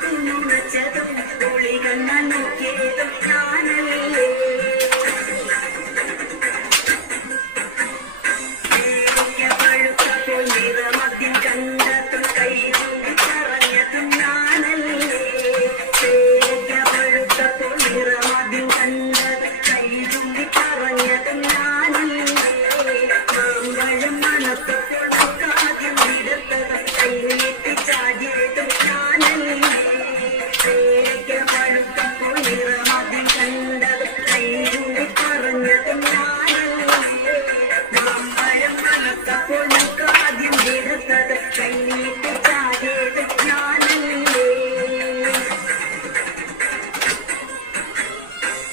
കണ്ണുടച്ചതും തൊളി കണ്ണ നോക്കിയതും.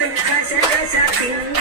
都是探险的家庭